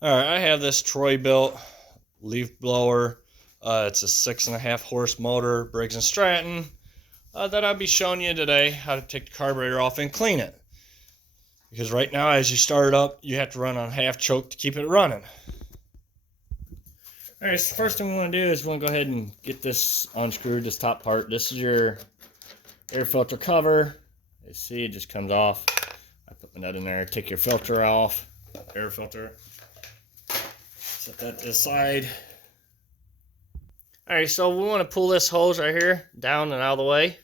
Alright, I have this Troy-Bilt leaf blower. It's a 6.5 horse motor, Briggs & Stratton, that I'll be showing you today how to take the carburetor off and clean it. Because right now, as you start it up, you have to run on half choke to keep it running. Alright, so the first thing we want to do is we want to go ahead and get this unscrewed, this top part. This is your air filter cover. You see, it just comes off. I put my nut in there, take your filter off, air filter. Set that to the side. Alright, so we want to pull this hose right here down and out of the way.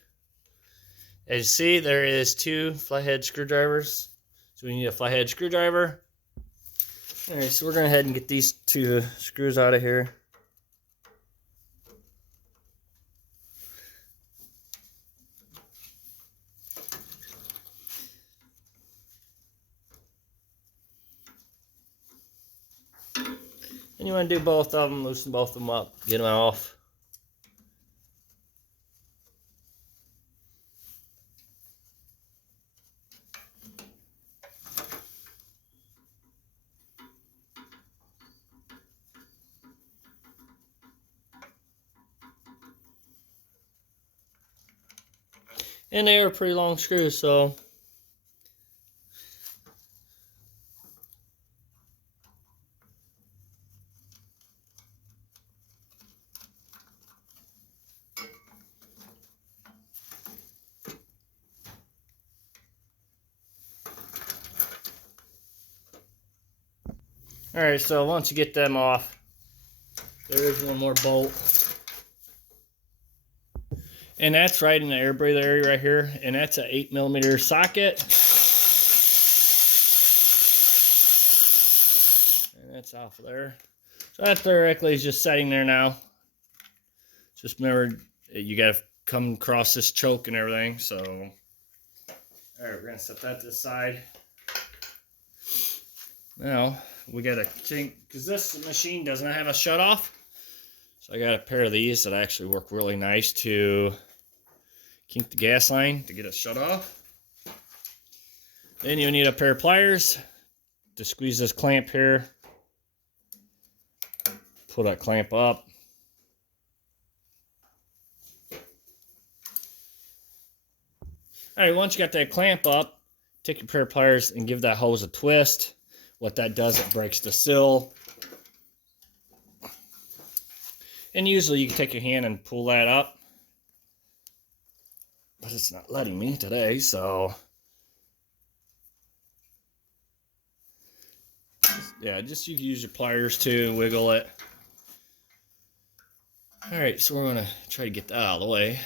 As you see, there is two flathead screwdrivers. So we need a flathead screwdriver. Alright, so we're going to go ahead and get these two screws out of here. And you want to do both of them, loosen both of them up, get them off. And they are pretty long screws, so alright, so once you get them off, there is one more bolt. And that's right in the air breather area right here. And that's an 8mm socket. And that's off of there. So that directly is just sitting there now. Just remember, you got to come across this choke and everything. So, alright, we're going to set that to the side. Now, we got to kink, because this machine doesn't have a shut off. So I got a pair of these that actually work really nice to kink the gas line to get it shut off. Then you need a pair of pliers to squeeze this clamp here. Pull that clamp up. Alright, once you got that clamp up, take your pair of pliers and give that hose a twist. What that does, it breaks the seal. And usually you can take your hand and pull that up. But it's not letting me today, so yeah, just you use your pliers to wiggle it. Alright, so we're going to try to get that out of the way.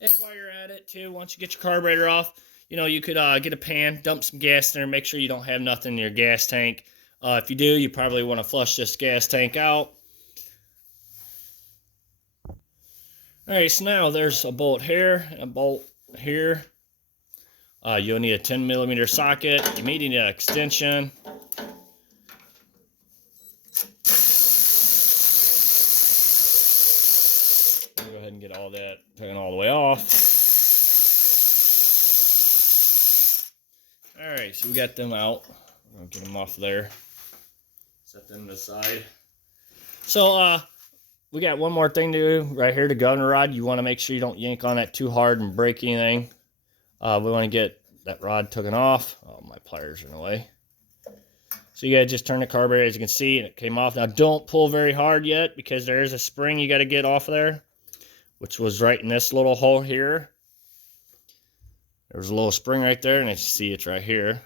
And while you're at it too, once you get your carburetor off, you know, you could get a pan, dump some gas in there, make sure you don't have nothing in your gas tank. If you do, you probably want to flush this gas tank out. Alright, so now there's a bolt here and a bolt here. You'll need a 10mm socket. You may need an extension. I'll go ahead and get all that taken all the way off. Alright, so we got them out. I'm going to get them off there. Set them aside. So, we got one more thing to do right here, the governor rod. You want to make sure you don't yank on that too hard and break anything. We want to get that rod taken off. Oh, my pliers are in the way. So you got to just turn the carburetor, as you can see, and it came off. Now, don't pull very hard yet because there is a spring you got to get off of there, which was right in this little hole here. There was a little spring right there, and as you see, it's right here.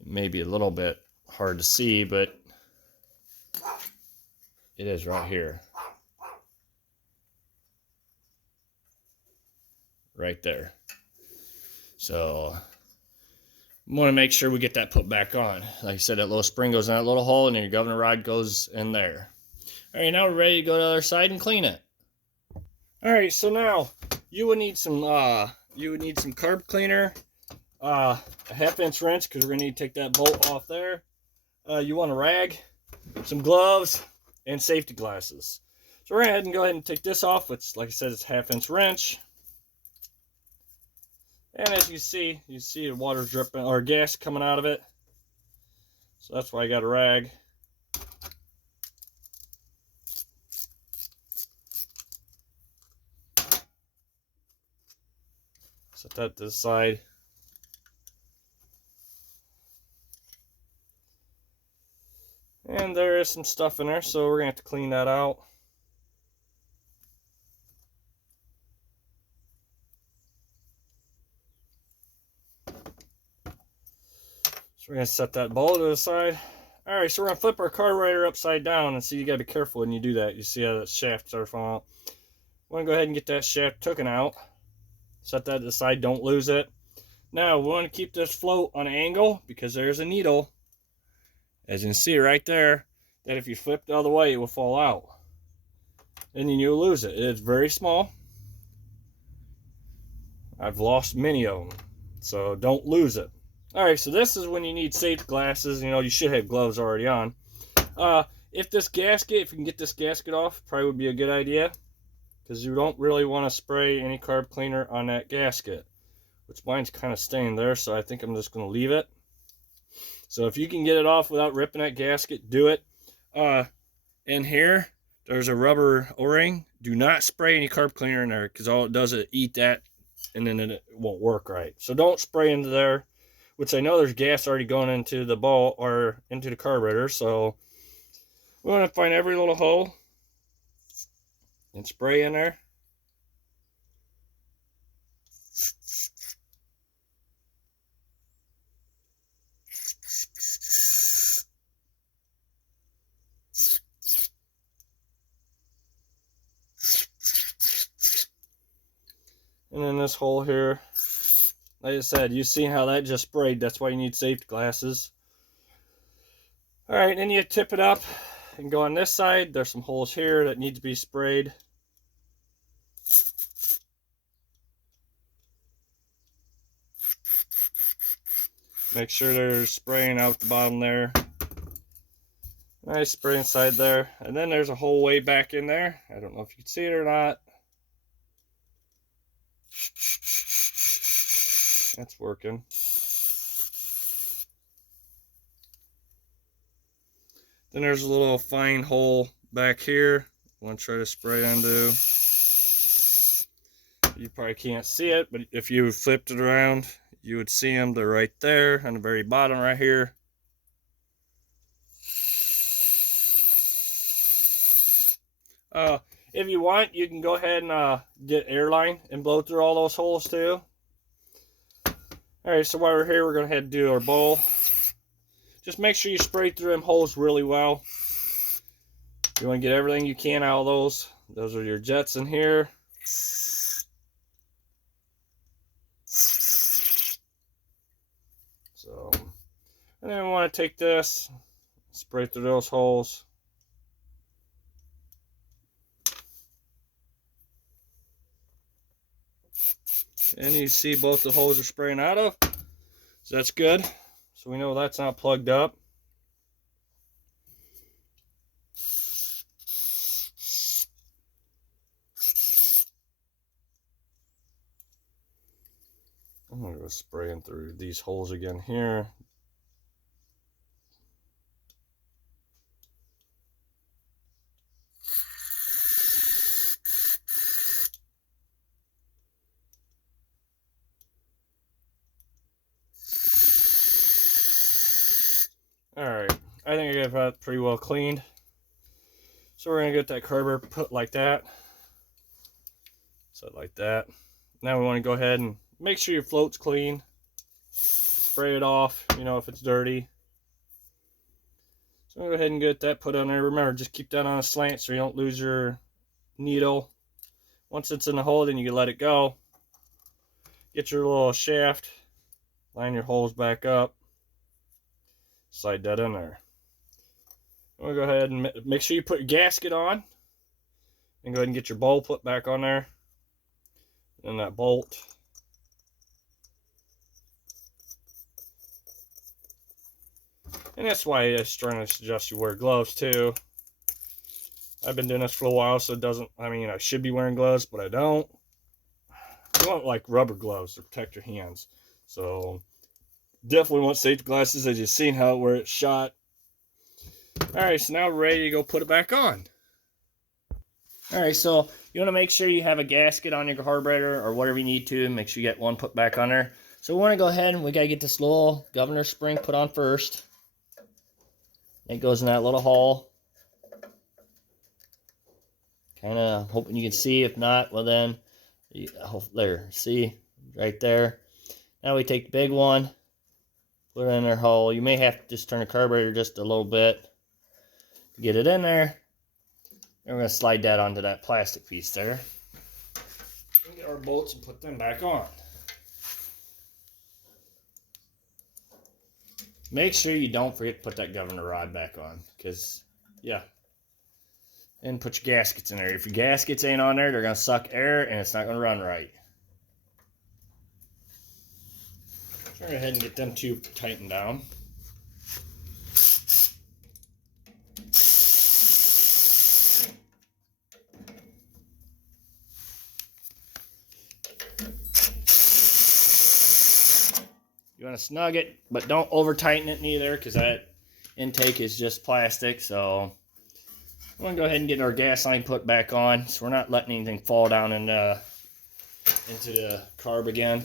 It may be a little bit hard to see, but it is right here. Right there. So, we want to make sure we get that put back on. Like I said, that little spring goes in that little hole, and then your governor rod goes in there. Alright, now we're ready to go to the other side and clean it. Alright, so now, you would need some carb cleaner, a 1/2-inch wrench, because we're going to need to take that bolt off there. You want a rag, some gloves, and safety glasses. So we're going to go ahead and take this off, which, like I said, it's a 1/2-inch wrench. And as you see the water dripping, or gas coming out of it. So that's why I got a rag. Set that to the side. And there is some stuff in there, so we're going to have to clean that out. So we're going to set that ball to the side. Alright, so we're going to flip our carburetor upside down, and see, you got to be careful when you do that. You see how that shaft starts falling out. We're going to go ahead and get that shaft taken out. Set that to the side, don't lose it. Now, we want to keep this float on an angle, because there's a needle, as you can see right there, that if you flip the other way, it will fall out. And then you'll lose it. It's very small. I've lost many of them, so don't lose it. Alright, so this is when you need safety glasses. You know, you should have gloves already on. If this gasket, if you can get this gasket off, probably would be a good idea, because you don't really want to spray any carb cleaner on that gasket, which mine's kind of staying there, so I think I'm just going to leave it. So if you can get it off without ripping that gasket, do it. In here, there's a rubber O-ring. Do not spray any carb cleaner in there, because all it does is eat that, and then it won't work right. So don't spray into there, which I know there's gas already going into the ball, or into the carburetor, so we want to find every little hole and spray in there. And then this hole here, like I said, you see how that just sprayed. That's why you need safety glasses. Alright, then you tip it up and go on this side. There's some holes here that need to be sprayed. Make sure they're spraying out the bottom there. Nice spray inside there. And then there's a hole way back in there. I don't know if you can see it or not. That's working. Then there's a little fine hole back here. I want to try to spray into. You probably can't see it, but if you flipped it around, you would see them. They're right there on the very bottom right here. If you want, you can go ahead and get airline and blow through all those holes too. Alright, so while we're here, we're going to head to do our bowl. Just make sure you spray through them holes really well. You want to get everything you can out of those. Those are your jets in here. So, and then we want to take this, spray through those holes. And you see both the holes are spraying out of, so that's good. So we know that's not plugged up. I'm going to go spraying through these holes again here. Alright, I think I got that pretty well cleaned. So we're going to get that carburetor put like that. So like that. Now we want to go ahead and make sure your float's clean. Spray it off, you know, if it's dirty. So go ahead and get that put on there. Remember, just keep that on a slant so you don't lose your needle. Once it's in the hole, then you can let it go. Get your little shaft. Line your holes back up. Slide that in there. I'm going to go ahead and make sure you put your gasket on. And go ahead and get your bowl put back on there. And that bolt. And that's why I was trying to suggest you wear gloves too. I've been doing this for a while, so it doesn't, I mean, I should be wearing gloves, but I don't. You want like rubber gloves to protect your hands. So Definitely want safety glasses, as you've seen where it's shot. Alright, so now we're ready to go put it back on. Alright, so you want to make sure you have a gasket on your carburetor or whatever you need to. Make sure you get one put back on there. So we want to go ahead and we got to get this little governor spring put on first. It goes in that little hole. Kind of hoping you can see. If not, well then, there, see, right there. Now we take the big one, put it in their hole. You may have to just turn the carburetor just a little bit to get it in there. And we're going to slide that onto that plastic piece there. And get our bolts and put them back on. Make sure you don't forget to put that governor rod back on, because, yeah. And put your gaskets in there. If your gaskets ain't on there, they're going to suck air and it's not going to run right. So go ahead and get them two tightened down. You want to snug it, but don't over tighten it neither, because that intake is just plastic. So I'm going to go ahead and get our gas line put back on, so we're not letting anything fall down into the carb again.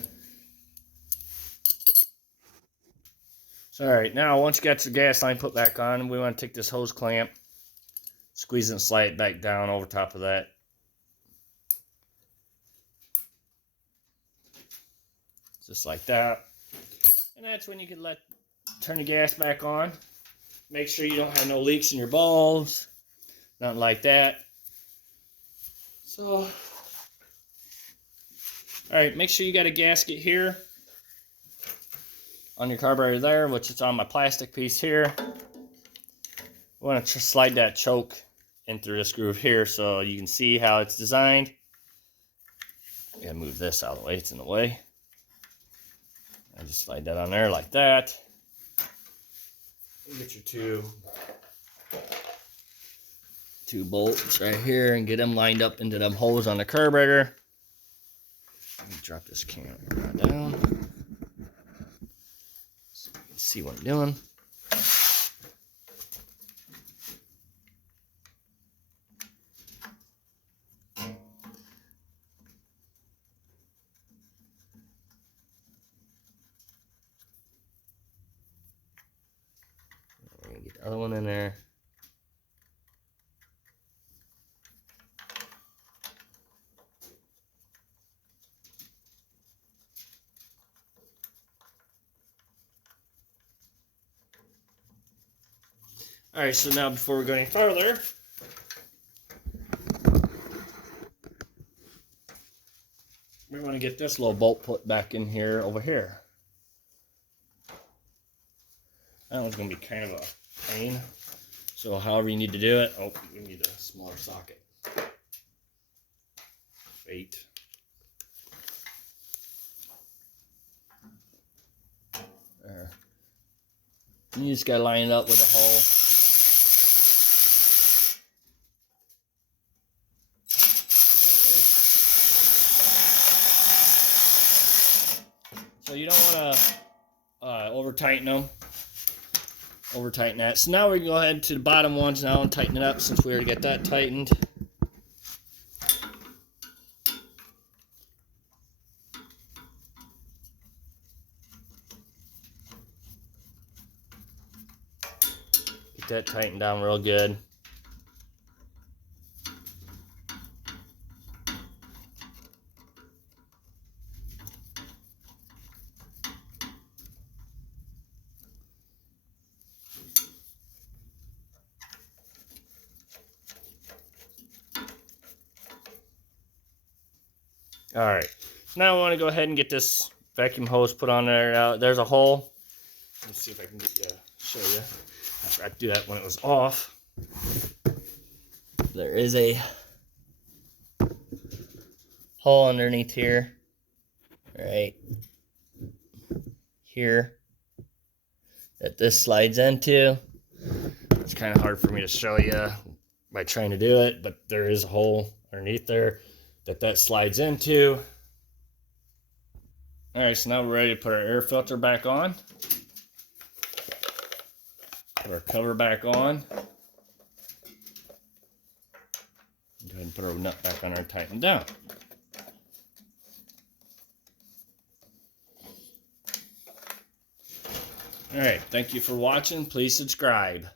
So alright, now once you got your gas line put back on, we want to take this hose clamp, squeeze it and slide it back down over top of that. Just like that. And that's when you can turn the gas back on. Make sure you don't have no leaks in your bulbs. Nothing like that. So, alright, make sure you got a gasket here on your carburetor there, which is on my plastic piece here. We want to slide that choke in through this groove here so you can see how it's designed. I gotta move this out of the way, it's in the way. I just slide that on there like that. And get your two bolts right here and get them lined up into them holes on the carburetor. Let me drop this camera down so you can see what I'm doing. We're gonna get the other one in there. Alright, so now before we go any further, we want to get this little bolt put back in here over here. That one's going to be kind of a pain. So however you need to do it, oh, we need a smaller socket. 8. There. You just got to line it up with a hole. So you don't want to over tighten them. Over tighten that. So now we can go ahead to the bottom ones now and tighten it up since we already got that tightened. Get that tightened down real good. Alright, so now I want to go ahead and get this vacuum hose put on there. There's a hole. Let's see if I can show you. I forgot to do that when it was off. There is a hole underneath here. Right here. That this slides into. It's kind of hard for me to show you by trying to do it, but there is a hole underneath there that slides into. Alright, so now we're ready to put our air filter back on. Put our cover back on. Go ahead and put our nut back on there and tighten down. Alright, thank you for watching. Please subscribe.